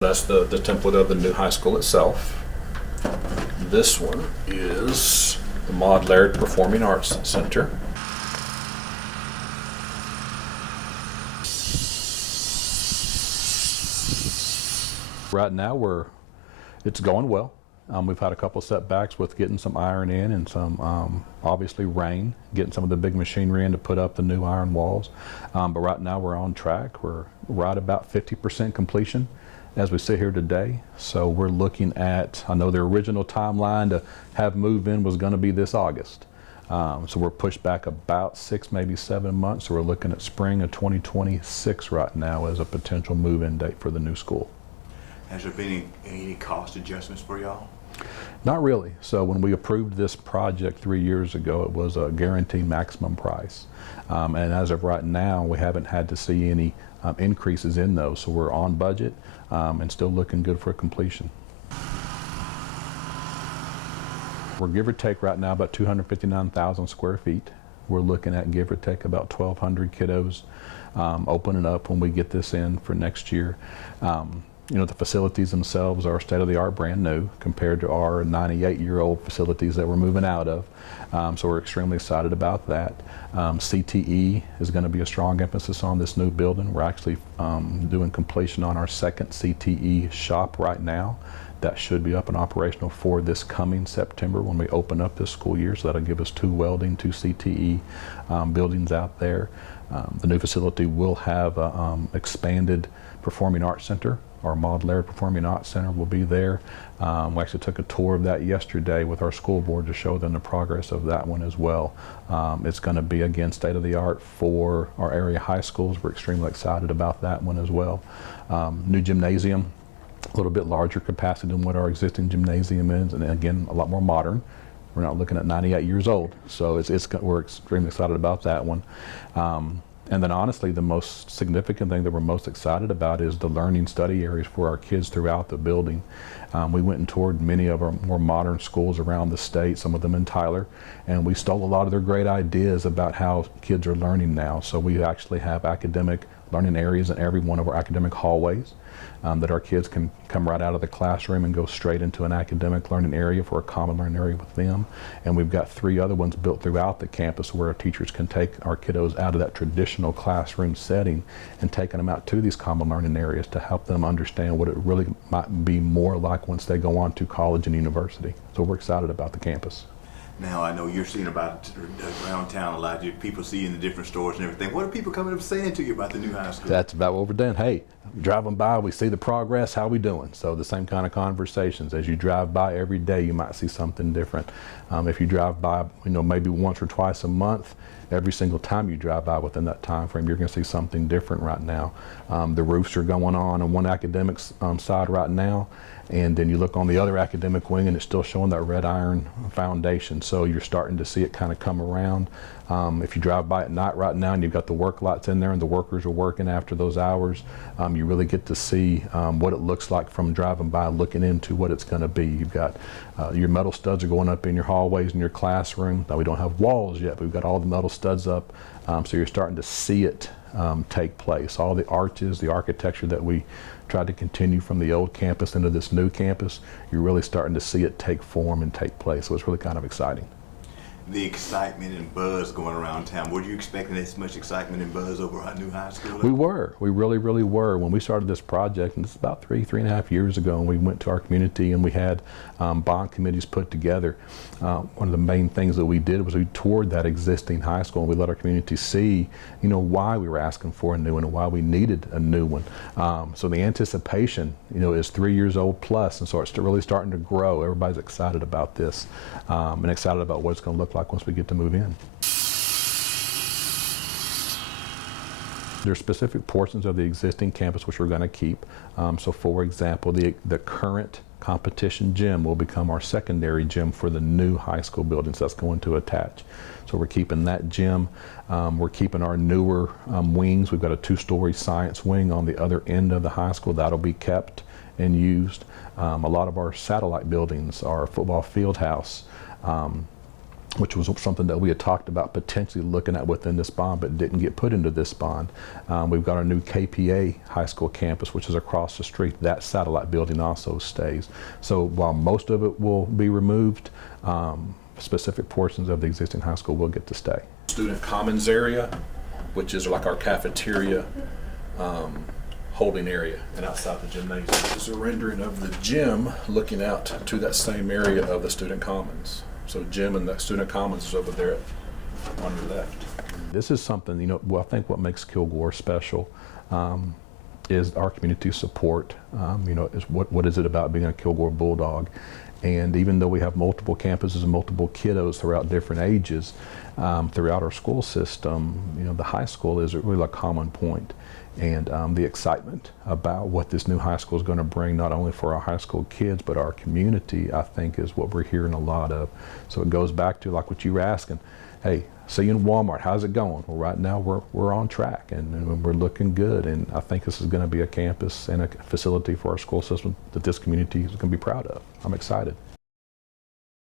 That's the template of the new high school itself. This one is the Maud Laird Performing Arts Center. Right now it's going well. We've had a couple setbacks with getting some iron in and some obviously rain, getting some of the big machinery in to put up the new iron walls. But right now we're on track. We're right about 50% completion as we sit here today. So we're looking at, I know the original timeline to have move in was going to be this August. So we're pushed back about 6, maybe 7 months. So we're looking at spring of 2026 right now as a potential move-in date for the new school. Has there been any cost adjustments for y'all? Not really. So when we approved this project 3 years ago, it was a guaranteed maximum price. And as of right now, we haven't had to see any increases in those. So we're on budget and still looking good for completion. We're give or take right now about 259,000 square feet. We're looking at give or take about 1,200 kiddos opening up when we get this in for next year. You know, the facilities themselves are state-of-the-art, brand new, compared to our 98-year-old facilities that we're moving out of. So we're extremely excited about that. CTE is going to be a strong emphasis on this new building. We're actually doing completion on our second CTE shop right now. That should be up and operational for this coming September when we open up this school year. So that'll give us 2 welding, 2 CTE buildings out there. The new facility will have expanded Performing Arts Center. Our Maud Laird Performing Arts Center will be there. We actually took a tour of that yesterday with our school board to show them the progress of that one as well. It's going to be, again, state-of-the-art for our area high schools. We're extremely excited about that one as well. New gymnasium, a little bit larger capacity than what our existing gymnasium is, and again, a lot more modern. We're not looking at 98 years old, so we're extremely excited about that one. And then honestly, the most significant thing that we're most excited about is the learning study areas for our kids throughout the building. We went and toured many of our more modern schools around the state, some of them in Tyler, and we stole a lot of their great ideas about how kids are learning now. So we actually have academic learning areas in every one of our academic hallways that our kids can come right out of the classroom and go straight into an academic learning area for a common learning area with them. And we've got 3 other ones built throughout the campus where our teachers can take our kiddos out of that traditional classroom setting and taking them out to these common learning areas to help them understand what it really might be more like once they go on to college and university. So we're excited about the campus. Now, I know you're seeing about around town a lot. People see you in the different stores and everything. What are people coming up saying to you about the new high school? That's about what we're doing. Hey, driving by, we see the progress. How we doing? So the same kind of conversations. As you drive by every day, you might see something different. If you drive by, you know, maybe once or twice a month, every single time you drive by within that time frame, you're going to see something different right now. The roofs are going on one academic side right now, and then you look on the other academic wing and it's still showing that red iron foundation. So you're starting to see it kind of come around. If you drive by at night right now and you've got the work lights in there and the workers are working after those hours, you really get to see what it looks like from driving by, looking into what it's going to be. You've got your metal studs are going up in your hallways in your classroom. Now we don't have walls yet, but we've got all the metal studs up, so you're starting to see it take place. All the arches, the architecture that we tried to continue from the old campus into this new campus, you're really starting to see it take form and take place. So it's really kind of exciting. The excitement and buzz going around town, were you expecting this much excitement and buzz over our new high school? We were. We really, really were. When we started this project, and this is about 3.5 years ago, and we went to our community and we had bond committees put together. One of the main things that we did was we toured that existing high school and we let our community see, you know, why we were asking for a new one and why we needed a new one. So the anticipation, you know, is 3 years old plus, and so it's really starting to grow. Everybody's excited about this and excited about what it's going to look like once we get to move in. There's specific portions of the existing campus which we're going to keep. So for example, the current competition gym will become our secondary gym for the new high school building, so that's going to attach. So we're keeping that gym. We're keeping our newer wings. We've got a 2-story science wing on the other end of the high school. That'll be kept and used. A lot of our satellite buildings, our football field house, which was something that we had talked about potentially looking at within this bond, but didn't get put into this bond. We've got our new KPA high school campus, which is across the street. That satellite building also stays. So while most of it will be removed, specific portions of the existing high school will get to stay. Student commons area, which is like our cafeteria holding area, and outside the gymnasium. This is a rendering of the gym looking out to that same area of the student commons. So gym and the student commons is over there on your left. This is something, you know, well, I think what makes Kilgore special is our community support. You know, is what is it about being a Kilgore Bulldog? And even though we have multiple campuses and multiple kiddos throughout different ages, throughout our school system, you know, the high school is really a common point. And the excitement about what this new high school is going to bring, not only for our high school kids, but our community, I think is what we're hearing a lot of. So it goes back to like what you were asking, hey, see you in Walmart, how's it going? Well, right now we're on track and we're looking good, and I think this is going to be a campus and a facility for our school system that this community is going to be proud of. I'm excited.